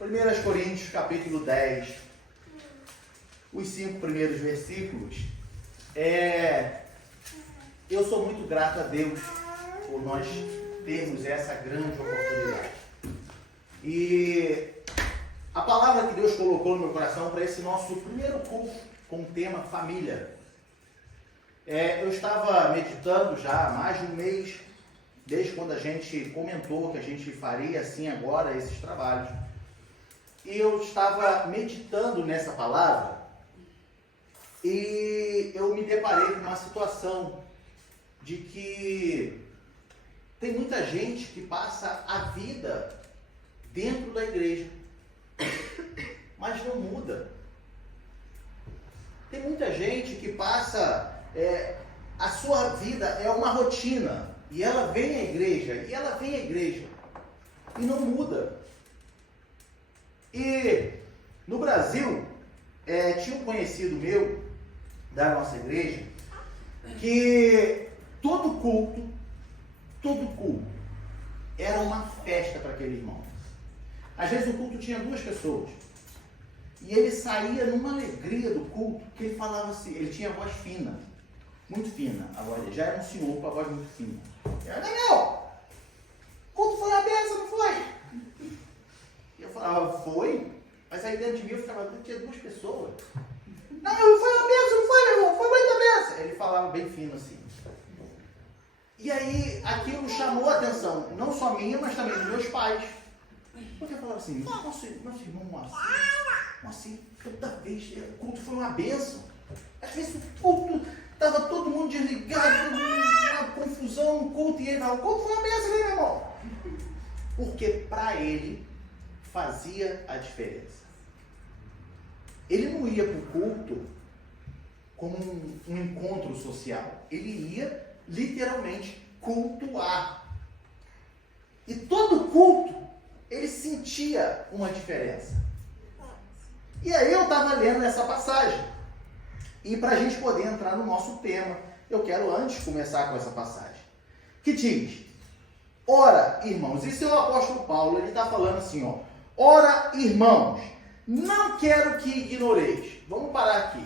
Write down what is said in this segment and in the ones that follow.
1 Coríntios, capítulo 10, os 5 primeiros versículos. Eu sou muito grato a Deus por nós termos essa grande oportunidade. E a palavra que Deus colocou no meu coração para esse nosso primeiro culto com o tema família. Eu estava meditando já há mais de um mês, desde quando a gente comentou que a gente faria assim agora esses trabalhos. E eu estava meditando nessa palavra e eu me deparei com uma situação de que tem muita gente que passa a vida dentro da igreja, mas não muda. Tem muita gente que passa, a sua vida é uma rotina, e ela vem à igreja, e não muda. E no Brasil, tinha um conhecido meu, da nossa igreja, que todo culto, era uma festa para aquele irmão. Às vezes o culto tinha 2 pessoas, e ele saía numa alegria do culto, que ele falava assim, ele tinha a voz fina, muito fina, a voz dele já era um senhor com a voz muito fina. Daniel, o culto foi uma benção, não foi? E eu falava, foi? Mas aí dentro de mim eu ficava, tinha 2 pessoas. Não, foi uma benção, não foi, meu irmão? Foi muita benção. Ele falava bem fino assim. E aí aquilo chamou a atenção, não só minha, mas também dos meus pais. Porque eu falava assim, nosso irmão assim, toda vez, o culto foi uma benção. Às vezes o culto estava todo mundo desligado, uma confusão no culto, e ele falava, o culto foi uma benção, né, meu irmão? Porque para ele fazia a diferença. Ele não ia para o culto como um encontro social. Ele ia literalmente cultuar. E todo culto, ele sentia uma diferença. E aí eu estava lendo essa passagem. E para a gente poder entrar no nosso tema, eu quero antes começar com essa passagem. Que diz, ora, irmãos, isso é o apóstolo Paulo, ele está falando assim, ó. Ora, irmãos, não quero que ignoreis. Vamos parar aqui.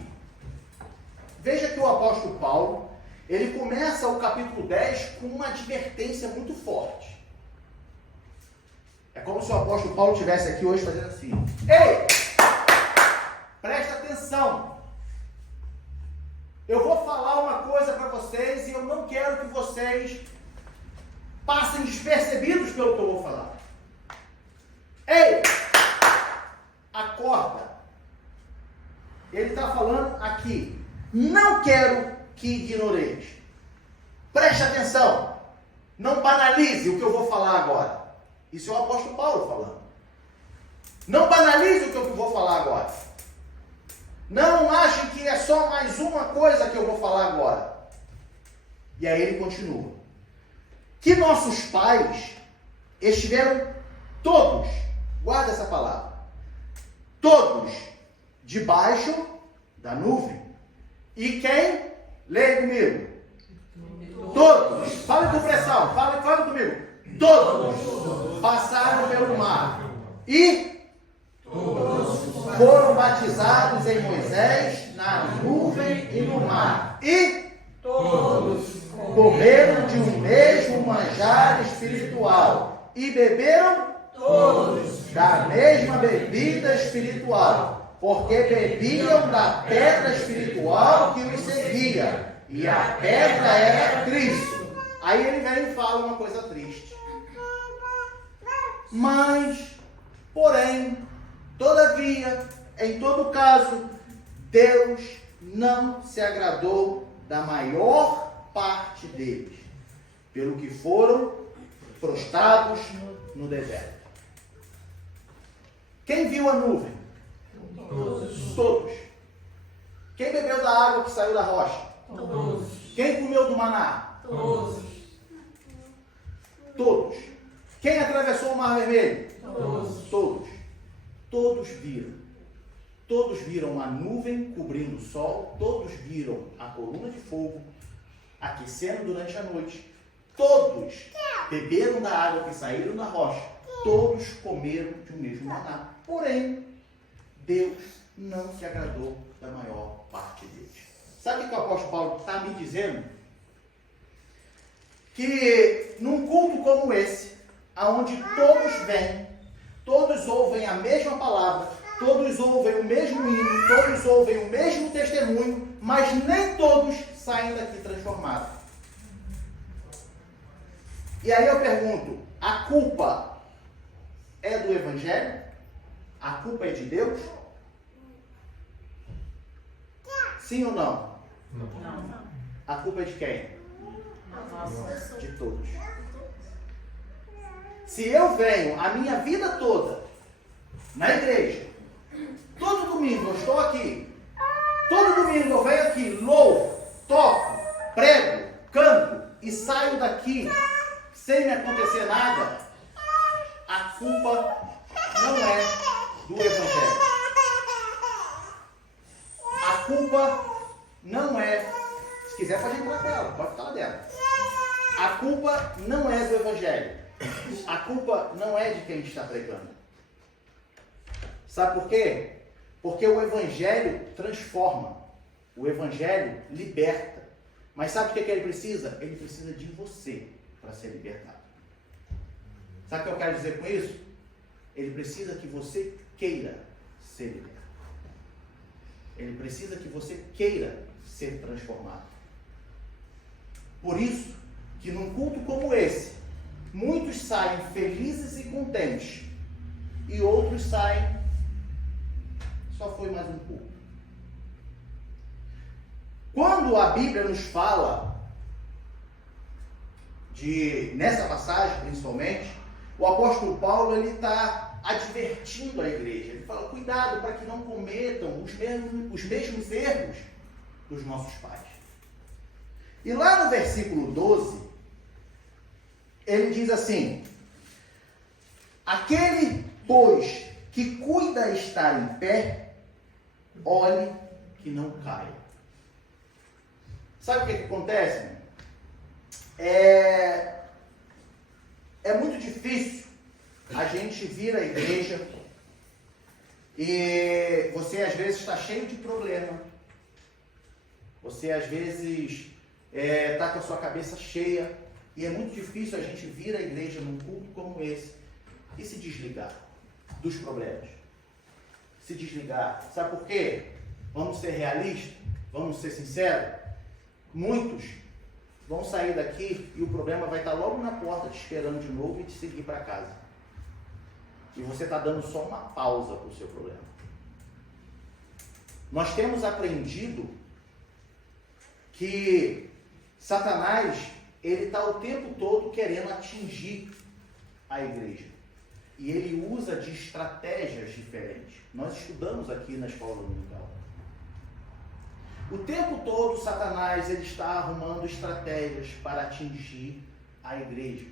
Veja que o apóstolo Paulo, ele começa o capítulo 10 com uma advertência muito forte. É como se o apóstolo Paulo estivesse aqui hoje fazendo assim. Ei! Presta atenção. Eu vou falar uma coisa para vocês e eu não quero que vocês passem despercebidos pelo que eu vou falar. Ei! Acorda. Ele está falando aqui. Não quero que ignoreis. Preste atenção. Não banalize o que eu vou falar agora. Isso é o apóstolo Paulo falando. Não banalize o que eu vou falar agora. Não achem que é só mais uma coisa que eu vou falar agora. E aí ele continua. Que nossos pais estiveram todos, guarda essa palavra, todos debaixo da nuvem. E quem? Leia comigo. Todos. Fale com pressão. Fale comigo. Todos passaram pelo mar. E foram batizados em Moisés, na nuvem e no mar. E todos comeram de um mesmo manjar espiritual. E beberam todos da mesma bebida espiritual. Porque bebiam da pedra espiritual que os seguia. E a pedra era Cristo. Aí ele vem e fala uma coisa triste. Mas, porém, todavia, em todo caso, Deus não se agradou da maior parte deles, pelo que foram prostrados no deserto. Quem viu a nuvem? Todos. Quem bebeu da água que saiu da rocha? Todos. Quem comeu do maná? Todos. Todos. Quem atravessou o mar vermelho? Todos. Todos viram. Todos viram a nuvem cobrindo o sol. Todos viram a coluna de fogo aquecendo durante a noite. Todos beberam da água que saíram da rocha. todos comeram de um mesmo maná. Porém, Deus não se agradou da maior parte deles. Sabe o que o apóstolo Paulo está me dizendo? Que num culto como esse, onde todos vêm, todos ouvem a mesma palavra, todos ouvem o mesmo hino, todos ouvem o mesmo testemunho, mas nem todos saem daqui transformados. E aí eu pergunto, a culpa é do Evangelho? A culpa é de Deus? Sim ou não? Não. A culpa é de quem? Nossa. De todos. Se eu venho a minha vida toda na igreja, todo domingo eu estou aqui, todo domingo eu venho aqui, louvo, toco, prego, canto e saio daqui sem me acontecer nada, a culpa não é do Evangelho. A culpa não é, se quiser pode entrar com ela, pode ficar lá dentro. A culpa não é do Evangelho. A culpa não é de quem está pregando. Sabe por quê? Porque o Evangelho transforma. O Evangelho liberta. Mas sabe o que ele precisa? Ele precisa de você para ser libertado. Sabe o que eu quero dizer com isso? Ele precisa que você queira ser libertado. Ele precisa que você queira ser transformado. Por isso que num culto como esse, muitos saem felizes e contentes, e outros saem, só foi mais um culto. Quando a Bíblia nos fala, nessa passagem principalmente, o apóstolo Paulo ele está advertindo a igreja. Ele fala, cuidado para que não cometam os mesmos erros dos nossos pais. E lá no versículo 12, ele diz assim, aquele, pois, que cuida estar em pé, olhe que não caia. Sabe o que acontece? É muito difícil a gente vir à igreja e você às vezes está cheio de problema. Você às vezes está com a sua cabeça cheia. E é muito difícil a gente vir à igreja num culto como esse e se desligar dos problemas. Se desligar. Sabe por quê? Vamos ser realistas? Vamos ser sinceros? Muitos vão sair daqui e o problema vai estar logo na porta te esperando de novo e te seguir para casa. E você está dando só uma pausa para o seu problema. Nós temos aprendido que Satanás ele está o tempo todo querendo atingir a igreja. E ele usa de estratégias diferentes. Nós estudamos aqui na escola dominical. O tempo todo, Satanás ele está arrumando estratégias para atingir a igreja.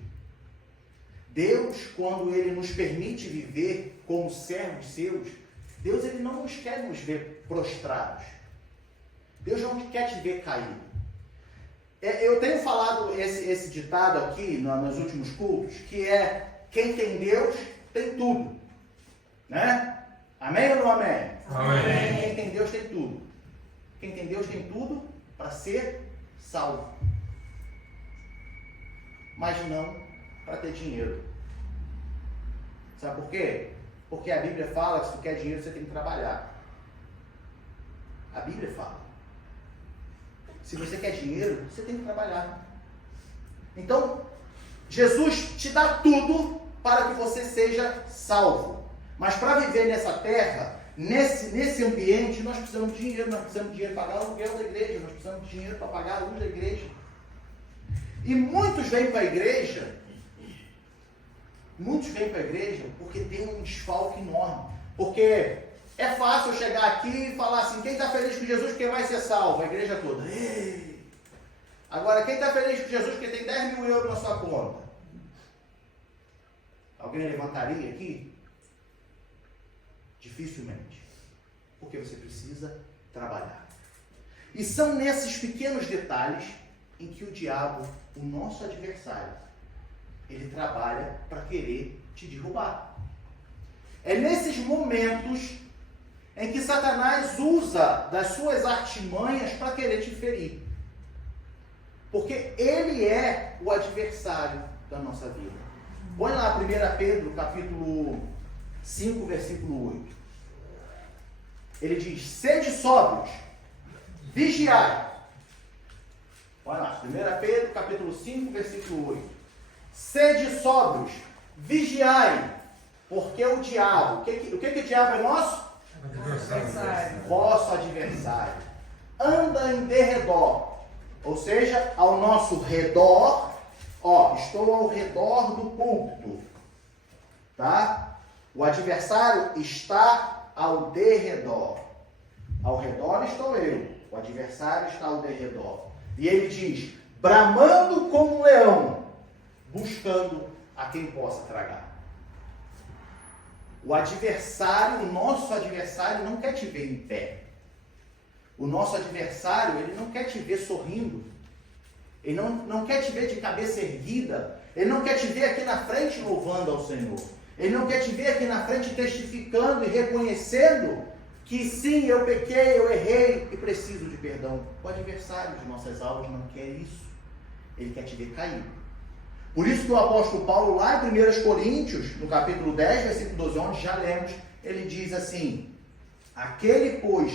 Deus, quando ele nos permite viver como servos seus, Deus ele não nos quer nos ver prostrados. Deus não quer te ver caído. Eu tenho falado esse ditado aqui nos últimos cultos, que é, quem tem Deus tem tudo. Né? Amém ou não amém? Amém. Quem tem Deus tem tudo. Quem tem Deus tem tudo para ser salvo. Mas não para ter dinheiro. Sabe por quê? Porque a Bíblia fala que se tu quer dinheiro, você tem que trabalhar. A Bíblia fala. Se você quer dinheiro, você tem que trabalhar. Então, Jesus te dá tudo para que você seja salvo. Mas para viver nessa terra, nesse ambiente, nós precisamos de dinheiro. Nós precisamos de dinheiro para pagar o aluguel da igreja. Nós precisamos de dinheiro para pagar a luz da igreja. E muitos vêm para a igreja. Muitos vêm para a igreja porque tem um desfalque enorme. Porque é fácil eu chegar aqui e falar assim, quem está feliz com Jesus porque vai ser salvo? A igreja toda. Ei! Agora, quem está feliz com Jesus porque tem 10 mil euros na sua conta? Alguém levantaria aqui? Dificilmente. Porque você precisa trabalhar. E são nesses pequenos detalhes em que o diabo, o nosso adversário, ele trabalha para querer te derrubar. É nesses momentos em que Satanás usa das suas artimanhas para querer te ferir. Porque ele é o adversário da nossa vida. Põe lá 1 Pedro, capítulo 5, versículo 8. Ele diz: sede sóbrios, vigiai. Olha lá, 1 Pedro, capítulo 5, versículo 8. Sede sóbrios, vigiai, porque o diabo, o que o diabo é nosso? Adversário. Vosso adversário. Anda em derredor, ou seja, ao nosso redor. Ó, estou ao redor do púlpito, tá? O adversário está ao derredor. Ao redor estou eu, o adversário está ao derredor. E ele diz: bramando como um leão, buscando a quem possa tragar. O adversário, o nosso adversário não quer te ver em pé. O nosso adversário, ele não quer te ver sorrindo. Ele não quer te ver de cabeça erguida. Ele não quer te ver aqui na frente louvando ao Senhor. Ele não quer te ver aqui na frente testificando e reconhecendo que sim, eu pequei, eu errei e preciso de perdão. O adversário de nossas almas não quer isso. Ele quer te ver caído. Por isso que o apóstolo Paulo, lá em 1 Coríntios, no capítulo 10, versículo 12, onde já lemos, ele diz assim: aquele, pois,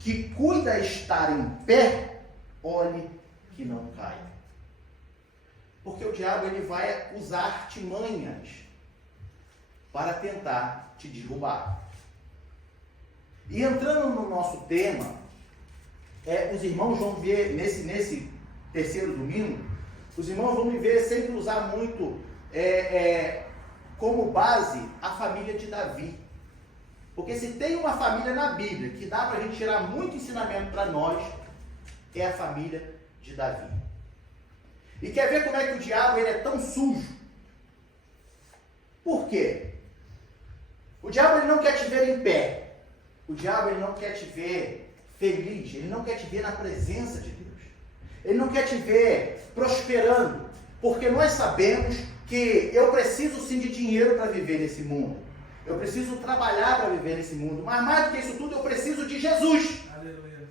que cuida estar em pé, olhe que não caia. Porque o diabo, ele vai usar artimanhas para tentar te derrubar. E entrando no nosso tema, os irmãos vão ver, nesse terceiro domingo, os irmãos vão me ver sempre usar muito como base a família de Davi. Porque se tem uma família na Bíblia que dá para a gente tirar muito ensinamento para nós, é a família de Davi. E quer ver como é que o diabo ele é tão sujo? Por quê? O diabo ele não quer te ver em pé. O diabo ele não quer te ver feliz. Ele não quer te ver na presença de Deus. Ele não quer te ver prosperando. Porque nós sabemos que eu preciso sim de dinheiro para viver nesse mundo. Eu preciso trabalhar para viver nesse mundo. Mas mais do que isso tudo, eu preciso de Jesus. Aleluia.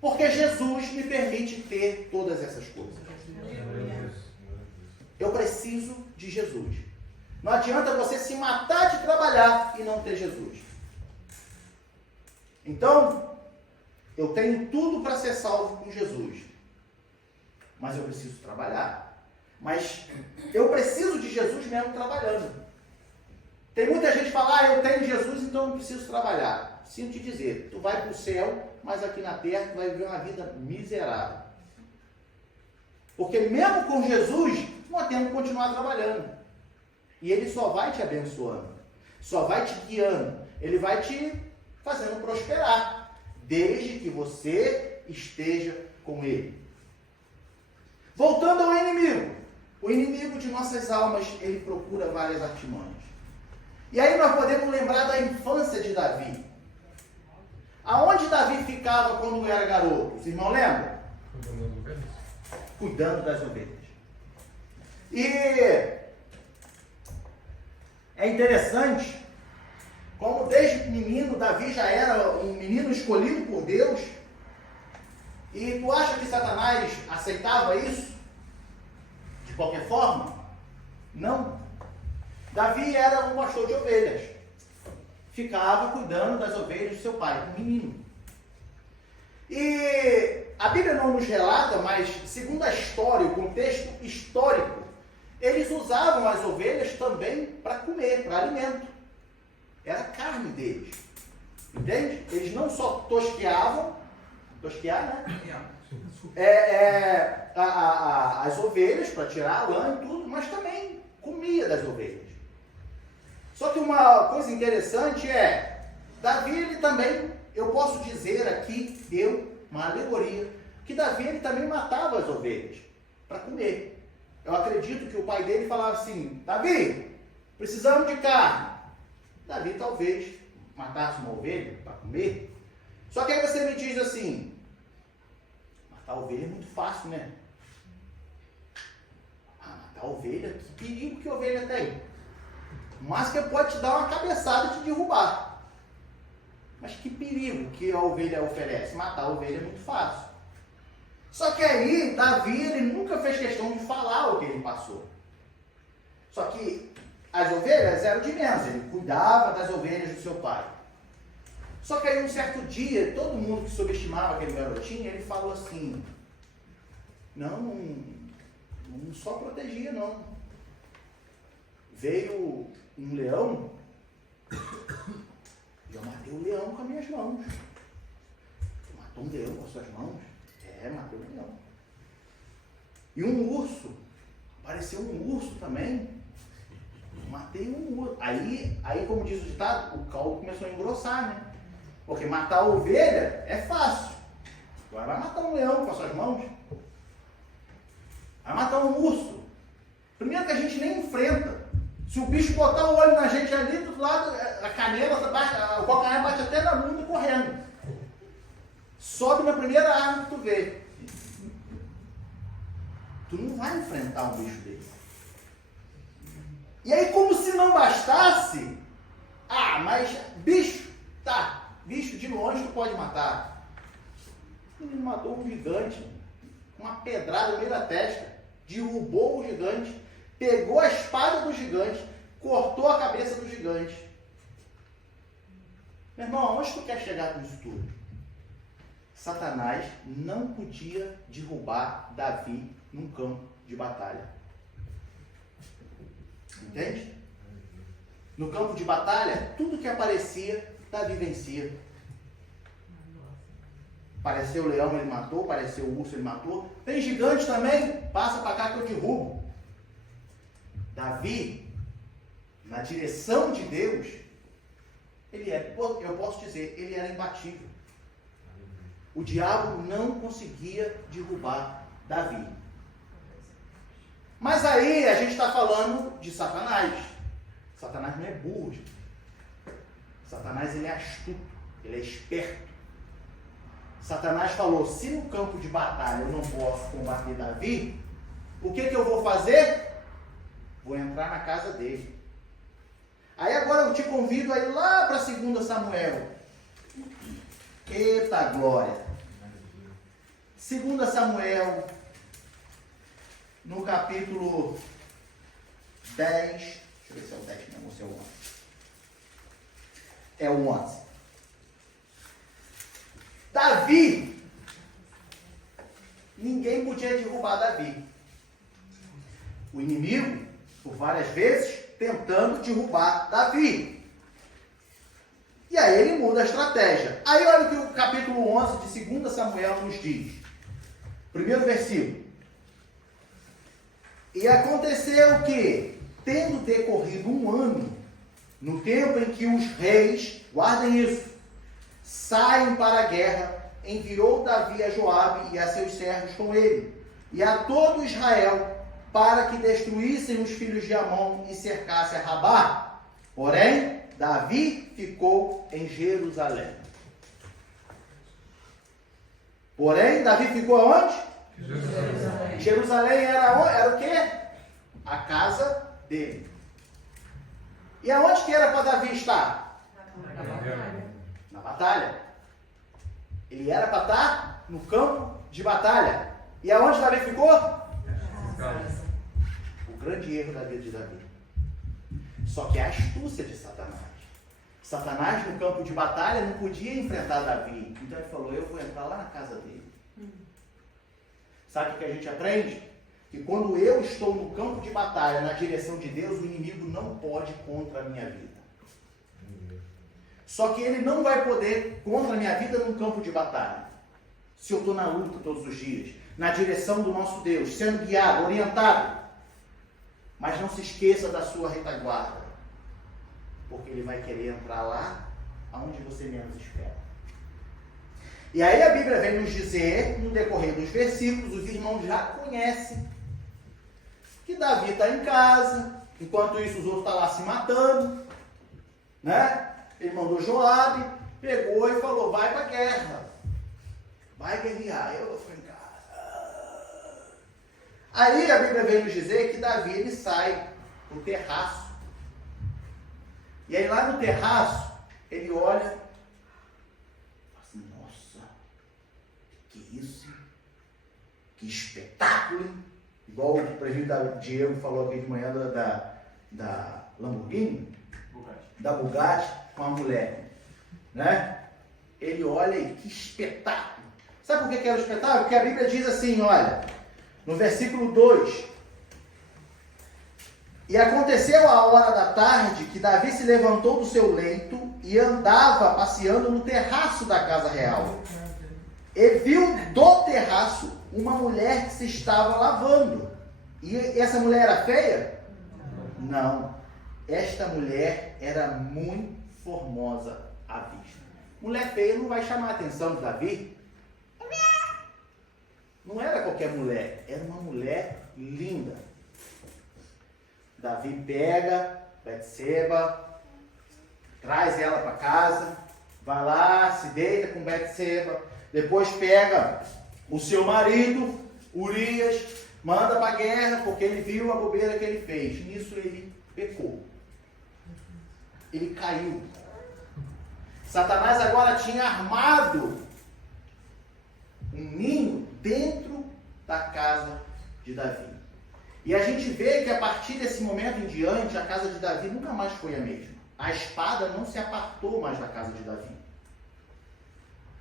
Porque Jesus me permite ter todas essas coisas. Aleluia. Eu preciso de Jesus. Não adianta você se matar de trabalhar e não ter Jesus. Então, eu tenho tudo para ser salvo com Jesus. Mas eu preciso trabalhar. Mas eu preciso de Jesus mesmo trabalhando. Tem muita gente que fala: eu tenho Jesus, então eu não preciso trabalhar. Sinto te dizer, tu vai para o céu, mas aqui na terra tu vai viver uma vida miserável. Porque mesmo com Jesus, nós temos que continuar trabalhando. E Ele só vai te abençoando, só vai te guiando, Ele vai te fazendo prosperar, desde que você esteja com Ele. Voltando ao inimigo. O inimigo de nossas almas, ele procura várias artimanhas. E aí nós podemos lembrar da infância de Davi. Aonde Davi ficava quando era garoto? Os irmãos lembram? Cuidando das ovelhas. E é interessante como desde menino Davi já era um menino escolhido por Deus. E tu acha que Satanás aceitava isso? De qualquer forma? Não. Davi era um pastor de ovelhas. Ficava cuidando das ovelhas do seu pai, um menino. E a Bíblia não nos relata, mas segundo a história, o contexto histórico, eles usavam as ovelhas também para comer, para alimento. Era a carne deles. Entende? Eles não só tosqueavam, né? As ovelhas para tirar a lã e tudo, mas também comia das ovelhas. Só que uma coisa interessante Davi, ele também, eu posso dizer aqui, uma alegoria, que Davi, ele também matava as ovelhas para comer. Eu acredito que o pai dele falava assim: Davi, precisamos de carne. Davi talvez matasse uma ovelha para comer. Só que aí você me diz assim: matar ovelha é muito fácil, né? Matar ovelha, que perigo que ovelha tem? O máximo que ele pode te dar uma cabeçada e te derrubar. Mas que perigo que a ovelha oferece? Matar a ovelha é muito fácil. Só que aí, Davi, ele nunca fez questão de falar o que ele passou. Só que as ovelhas eram de menos, ele cuidava das ovelhas do seu pai. Só que aí, um certo dia, todo mundo que subestimava aquele garotinho, ele falou assim, não só protegia, não. Veio um leão, e eu matei o leão com as minhas mãos. Você matou um leão com as suas mãos? Matei um leão. E um urso, apareceu um urso também. Matei um urso. Aí, como diz o ditado, o caldo começou a engrossar, né? Porque matar a ovelha é fácil. Agora vai matar um leão com as suas mãos. Vai matar um urso. Primeiro que a gente nem enfrenta. Se o bicho botar o olho na gente ali do lado, a canela, o calcanhar bate até na bunda correndo. Sobe na primeira árvore que tu vê. Tu não vai enfrentar um bicho desse. E aí, como se não bastasse, mas bicho, tá, bicho de longe tu pode matar. Ele matou um gigante, uma pedrada no meio da testa, derrubou o gigante, pegou a espada do gigante, cortou a cabeça do gigante. Meu irmão, onde tu quer chegar com isso tudo? Satanás não podia derrubar Davi num campo de batalha. Entende? No campo de batalha, tudo que aparecia, Davi vencia. Apareceu o leão, ele matou. Apareceu o urso, ele matou. Tem gigante também, passa para cá que eu derrubo. Davi, na direção de Deus, eu posso dizer, ele era imbatível. O diabo não conseguia derrubar Davi. Mas aí a gente está falando de Satanás. Satanás não é burro. Satanás, ele é astuto, ele é esperto. Satanás falou, se no campo de batalha eu não posso combater Davi, o que eu vou fazer? Vou entrar na casa dele. Aí agora eu te convido a ir lá para 2 Samuel. Eita glória! 2 Samuel, no capítulo 10, deixa eu ver se é o 10 mesmo ou se é o 11. É o 11. Davi, ninguém podia derrubar Davi. O inimigo, por várias vezes, tentando derrubar Davi. E aí ele muda a estratégia. Aí olha o que o capítulo 11 de 2 Samuel nos diz. Primeiro versículo. E aconteceu que, tendo decorrido um ano, no tempo em que os reis, guardem isso, saem para a guerra, enviou Davi a Joabe e a seus servos com ele, e a todo Israel, para que destruíssem os filhos de Amon e cercassem a Rabá. Porém, Davi ficou em Jerusalém. Porém, Davi ficou aonde? Jerusalém. Jerusalém era o quê? A casa dele. E aonde que era para Davi estar? Na batalha. Ele era para estar no campo de batalha. E aonde Davi ficou? O grande erro da vida de Davi. Só que a astúcia de Satanás. Satanás no campo de batalha não podia enfrentar Davi. Então ele falou, eu vou entrar lá na casa dele. Sabe o que a gente aprende? Que quando eu estou no campo de batalha, na direção de Deus, o inimigo não pode contra a minha vida. Só que ele não vai poder contra a minha vida num campo de batalha. Se eu estou na luta todos os dias, na direção do nosso Deus, sendo guiado, orientado. Mas não se esqueça da sua retaguarda. Porque ele vai querer entrar lá, aonde você menos espera. E aí a Bíblia vem nos dizer, no decorrer dos versículos, os irmãos já conhecem, que Davi está em casa, enquanto isso os outros estão lá se matando, né? Ele mandou Joabe, pegou e falou, vai para a guerra, vai guerrear, eu vou ficar em casa. Aí a Bíblia vem nos dizer que Davi ele sai do terraço E aí lá no terraço, ele olha e fala assim, nossa, que isso? Que espetáculo, hein? Igual o presbítero Diego falou aqui de manhã da Lamborghini, da Bugatti com a mulher, né? Ele olha e que espetáculo. Sabe por que era o espetáculo? Porque a Bíblia diz assim, olha, no versículo 2, e aconteceu a hora da tarde que Davi se levantou do seu leito e andava passeando no terraço da casa real. E viu do terraço uma mulher que se estava lavando. E essa mulher era feia? Não. Esta mulher era muito formosa à vista. Mulher feia não vai chamar a atenção de Davi. Não era qualquer mulher, era uma mulher linda. Davi pega Betseba, traz ela para casa, vai lá, se deita com Betseba, depois pega o seu marido, Urias, manda para a guerra, porque ele viu a bobeira que ele fez. Nisso ele pecou. Ele caiu. Satanás agora tinha armado um ninho dentro da casa de Davi. E a gente vê que a partir desse momento em diante, a casa de Davi nunca mais foi a mesma. A espada não se apartou mais da casa de Davi.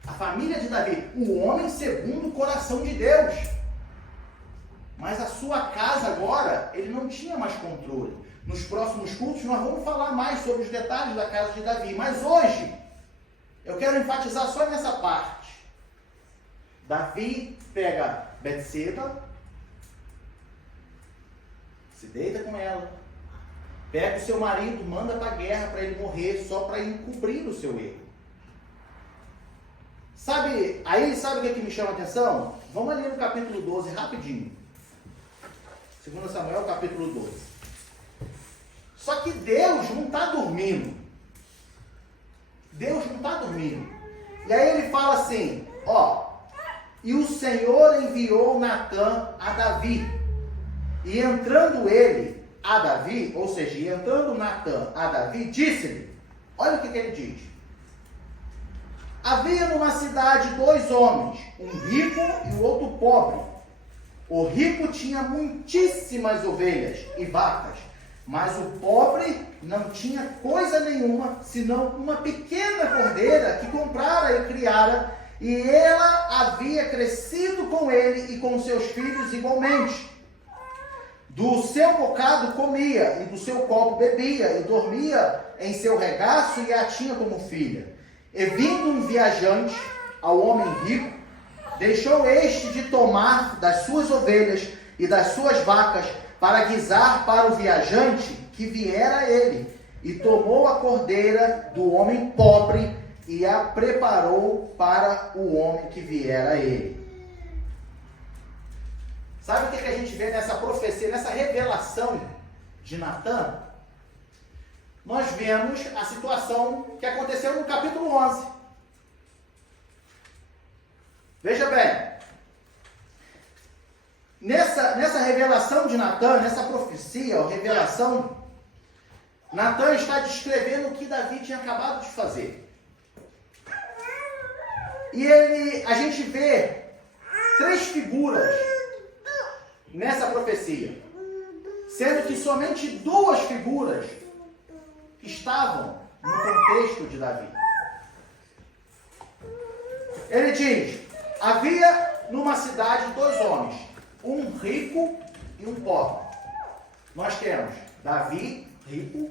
A família de Davi, o homem segundo o coração de Deus. Mas a sua casa agora, ele não tinha mais controle. Nos próximos cultos nós vamos falar mais sobre os detalhes da casa de Davi. Mas hoje, eu quero enfatizar só nessa parte. Davi pega Betseba, se deita com ela, pega o seu marido, manda para a guerra para ele morrer, só para encobrir o seu erro. Sabe o que me chama a atenção? Vamos ali no capítulo 12, rapidinho. 2 Samuel, capítulo 12. Só que Deus não está dormindo. Deus não está dormindo. E aí ele fala assim, e o Senhor enviou Natã a Davi. E entrando ele a Davi, ou seja, entrando Natã a Davi, disse-lhe, olha o que ele diz. Havia numa cidade 2 homens, um rico e o outro pobre. O rico tinha muitíssimas ovelhas e vacas, mas o pobre não tinha coisa nenhuma, senão uma pequena cordeira que comprara e criara, e ela havia crescido com ele e com seus filhos igualmente. Do seu bocado comia, e do seu copo bebia, e dormia em seu regaço, e a tinha como filha. E vindo um viajante ao homem rico, deixou este de tomar das suas ovelhas e das suas vacas, para guisar para o viajante que viera a ele, e tomou a cordeira do homem pobre, e a preparou para o homem que viera a ele. Sabe o que a gente vê nessa profecia, nessa revelação de Natã? Nós vemos a situação que aconteceu no capítulo 11. Veja bem, nessa revelação de Natã, nessa profecia, ou revelação, Natã está descrevendo o que Davi tinha acabado de fazer. E a gente vê 3 figuras nessa profecia, sendo que somente 2 figuras estavam no contexto de Davi. Ele diz, havia numa cidade 2 homens, um rico e um pobre. Nós temos Davi, rico,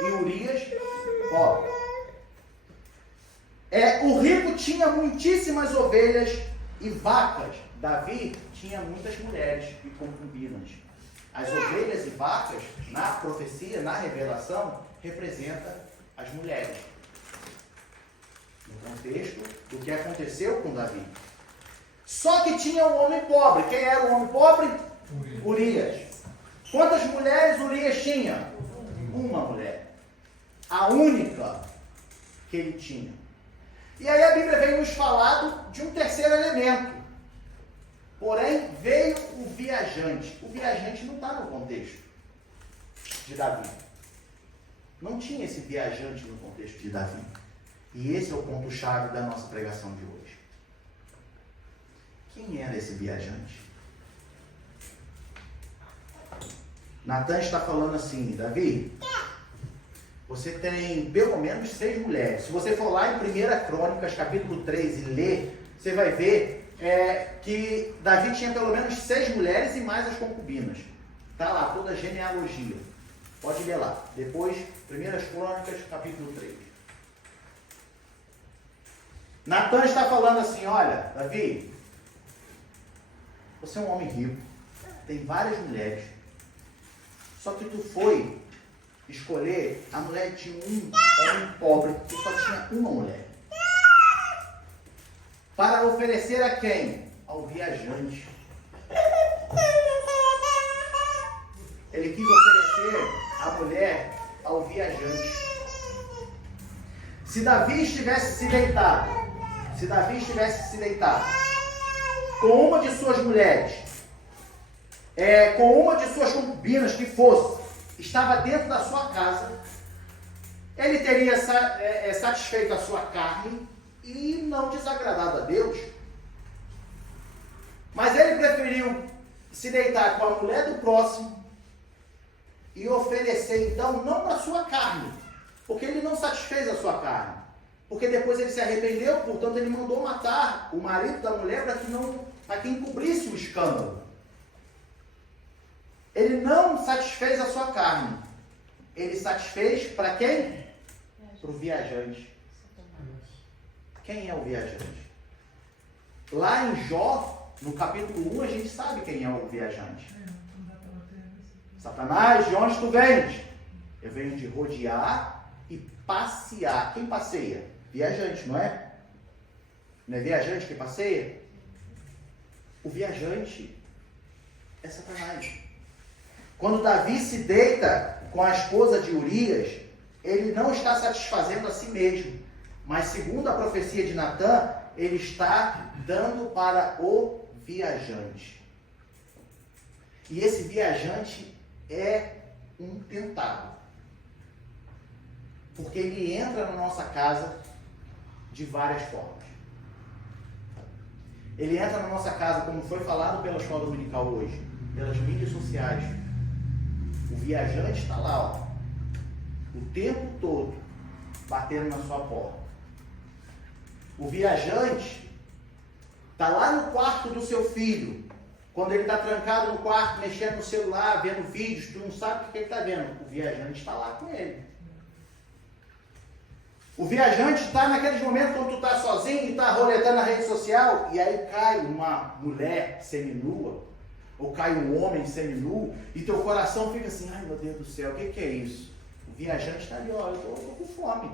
e Urias, pobre. O rico tinha muitíssimas ovelhas e vacas. Davi tinha muitas mulheres e concubinas. As ovelhas e vacas, na profecia, na revelação, representam as mulheres. No contexto do que aconteceu com Davi. Só que tinha um homem pobre. Quem era o homem pobre? Urias. Quantas mulheres Urias tinha? Uma mulher. A única que ele tinha. E aí a Bíblia vem nos falar de um terceiro elemento. Porém, veio o viajante. O viajante não está no contexto de Davi. Não tinha esse viajante no contexto de Davi. E esse é o ponto-chave da nossa pregação de hoje. Quem era esse viajante? Natan está falando assim: Davi, você tem pelo menos 6 mulheres. Se você for lá em 1 Crônicas, capítulo 3, e ler, você vai ver que Davi tinha pelo menos 6 mulheres e mais as concubinas. Está lá toda a genealogia. Pode ler lá. Depois, 1 Crônicas, capítulo 3. Natan está falando assim: olha, Davi, você é um homem rico, tem várias mulheres, só que tu foi escolher a mulher de um homem pobre que só tinha uma mulher. Para oferecer a quem? Ao viajante. Ele quis oferecer a mulher ao viajante. Se Davi estivesse se deitado com uma de suas mulheres, com uma de suas concubinas que fosse, estava dentro da sua casa, ele teria satisfeito a sua carne e não desagradado a Deus. Mas ele preferiu se deitar com a mulher do próximo e oferecer, então, não a sua carne, porque ele não satisfez a sua carne, porque depois ele se arrependeu, portanto ele mandou matar o marido da mulher para que encobrisse o escândalo. Ele não satisfez a sua carne, ele satisfez para quem? Para o viajante. Quem é o viajante? Lá em Jó, no capítulo 1, a gente sabe quem é o viajante. Satanás, de onde tu vens? Eu venho de rodear e passear. Quem passeia? Viajante, não é? Não é viajante que passeia? O viajante é Satanás. Quando Davi se deita com a esposa de Urias, ele não está satisfazendo a si mesmo, mas segundo a profecia de Natan, ele está dando para o viajante. E esse viajante é um tentado, porque ele entra na nossa casa de várias formas. Ele entra na nossa casa, como foi falado pela escola dominical hoje, pelas mídias sociais. O viajante está lá, ó, o tempo todo, batendo na sua porta. O viajante está lá no quarto do seu filho. Quando ele está trancado no quarto, mexendo no celular, vendo vídeos, tu não sabe o que ele está vendo. O viajante está lá com ele. O viajante está naqueles momentos quando tu está sozinho e está roletando na rede social, e aí cai uma mulher seminua, ou cai um homem seminu, e teu coração fica assim: ai meu Deus do céu, o que é isso? O viajante está ali: ó, eu estou com fome.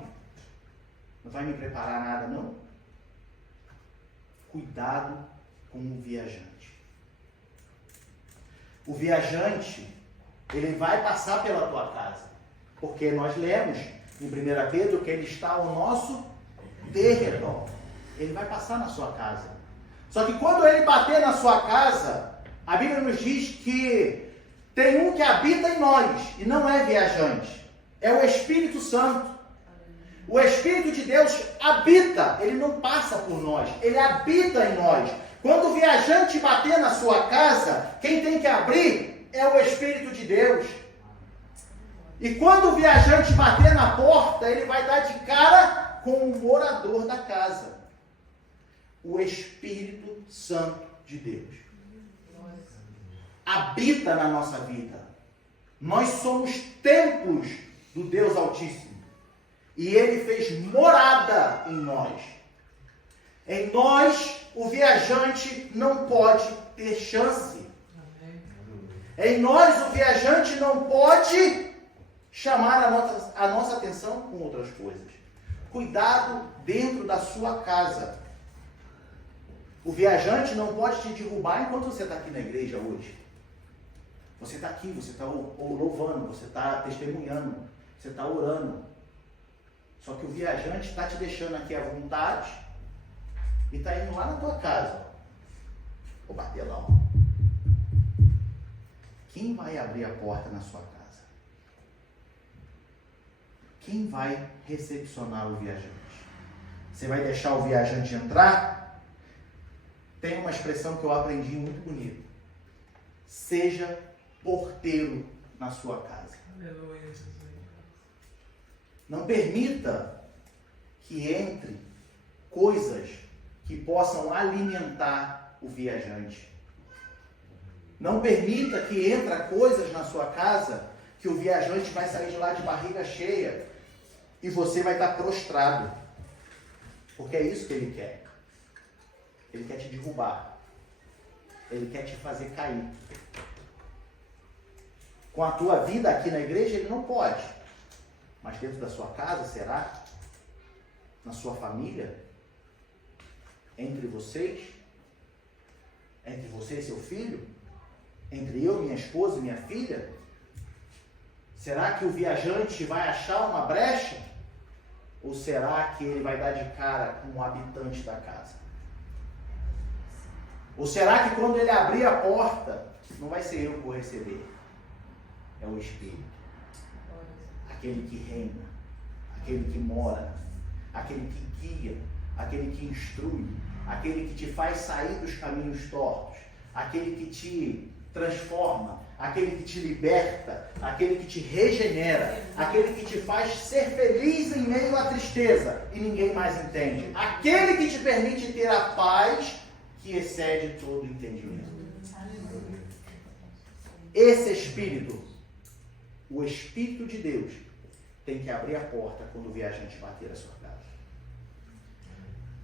Não vai me preparar nada, não? Cuidado com o viajante. O viajante, ele vai passar pela tua casa, porque nós lemos em 1 Pedro que ele está ao nosso derredor. Ele vai passar na sua casa. Só que quando ele bater na sua casa, a Bíblia nos diz que tem um que habita em nós, e não é viajante, é o Espírito Santo. O Espírito de Deus habita, ele não passa por nós, ele habita em nós. Quando o viajante bater na sua casa, quem tem que abrir é o Espírito de Deus. E quando o viajante bater na porta, ele vai dar de cara com o morador da casa, o Espírito Santo de Deus. Habita na nossa vida. Nós somos templos do Deus Altíssimo. E Ele fez morada em nós. Em nós, o viajante não pode ter chance. Em nós, o viajante não pode chamar a nossa atenção com outras coisas. Cuidado dentro da sua casa. O viajante não pode te derrubar enquanto você está aqui na igreja hoje. Você está aqui, você está louvando, você está testemunhando, você está orando. Só que o viajante está te deixando aqui à vontade e está indo lá na tua casa. Vou bater lá, ó. Quem vai abrir a porta na sua casa? quem vai recepcionar o viajante? Você vai deixar o viajante entrar? Tem uma expressão que eu aprendi muito bonita. Seja porteiro na sua casa. Não permita que entre coisas que possam alimentar o viajante. Não permita que entre coisas na sua casa que o viajante vai sair de lá de barriga cheia e você vai estar prostrado. Porque é isso que ele quer. Ele quer te derrubar. Ele quer te fazer cair. Com a tua vida aqui na igreja, ele não pode. Mas dentro da sua casa, será? Na sua família? Entre vocês? Entre você e seu filho? Entre eu, minha esposa e minha filha? Será que o viajante vai achar uma brecha? Ou será que ele vai dar de cara com um habitante da casa? Ou será que quando ele abrir a porta, não vai ser eu que vou receber? É o Espírito. Aquele que reina, aquele que mora, aquele que guia, aquele que instrui, aquele que te faz sair dos caminhos tortos, aquele que te transforma, aquele que te liberta, aquele que te regenera, aquele que te faz ser feliz em meio à tristeza e ninguém mais entende, aquele que te permite ter a paz que excede todo entendimento. Esse Espírito, o Espírito de Deus, tem que abrir a porta quando o viajante bater a sua casa.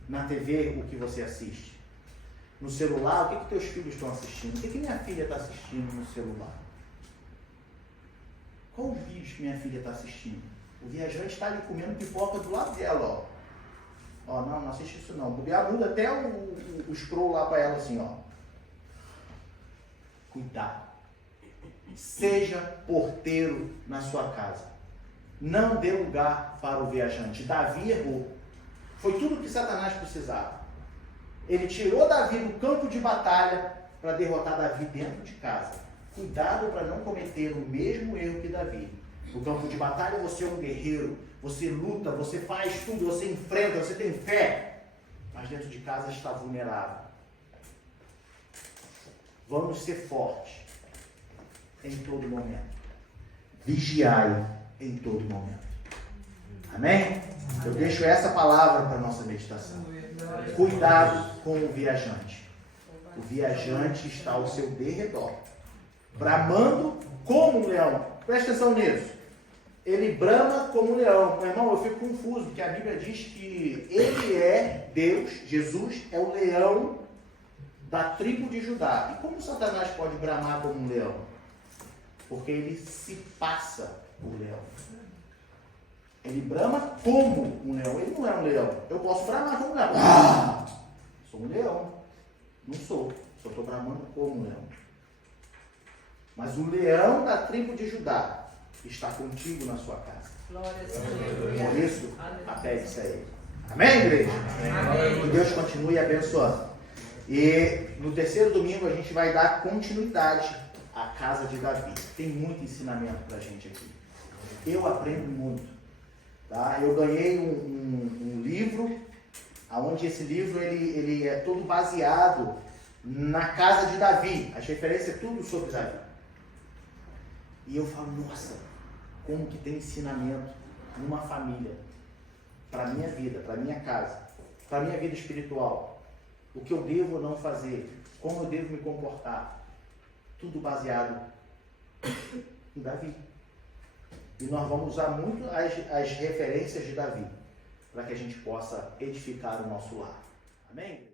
Na TV, o que você assiste? No celular, o que teus filhos estão assistindo? O que minha filha está assistindo no celular? Qual o vídeo que minha filha está assistindo? O viajante está ali comendo pipoca do lado dela, ó. Ó, não assiste isso não. Muda até o scroll lá para ela assim, ó. Cuidado. Seja porteiro na sua casa. Não dê lugar para o viajante. Davi errou. Foi tudo que Satanás precisava. Ele tirou Davi do campo de batalha para derrotar Davi dentro de casa. Cuidado para não cometer o mesmo erro que Davi. No campo de batalha você é um guerreiro. Você luta, você faz tudo, você enfrenta, você tem fé. Mas dentro de casa está vulnerável. Vamos ser fortes em todo momento. Vigiai em todo momento. Amém? Eu deixo essa palavra para a nossa meditação. Cuidado com o viajante. O viajante está ao seu derredor, bramando como um leão. Presta atenção nisso. Ele brama como um leão. Meu irmão, eu fico confuso, porque a Bíblia diz que ele é Deus, Jesus é o leão da tribo de Judá. E como Satanás pode bramar como um leão? Porque ele se passa por leão. Ele brama como um leão. Ele não é um leão. Eu posso bramar como um leão. Sou um leão. Não sou. Só estou bramando como um leão. Mas o leão da tribo de Judá está contigo na sua casa. Por isso, apegue-se a ele. Amém, igreja? Amém. Que Deus continue abençoando. E no terceiro domingo a gente vai dar continuidade à casa de Davi. Tem muito ensinamento para a gente aqui. Eu aprendo muito. Tá? Eu ganhei um livro, onde esse livro ele é todo baseado na casa de Davi. As referências é tudo sobre Davi. E eu falo, nossa, como que tem ensinamento numa família, para a minha vida, para a minha casa, para a minha vida espiritual. O que eu devo ou não fazer, como eu devo me comportar. Tudo baseado em Davi. E nós vamos usar muito as referências de Davi, para que a gente possa edificar o nosso lar. Amém?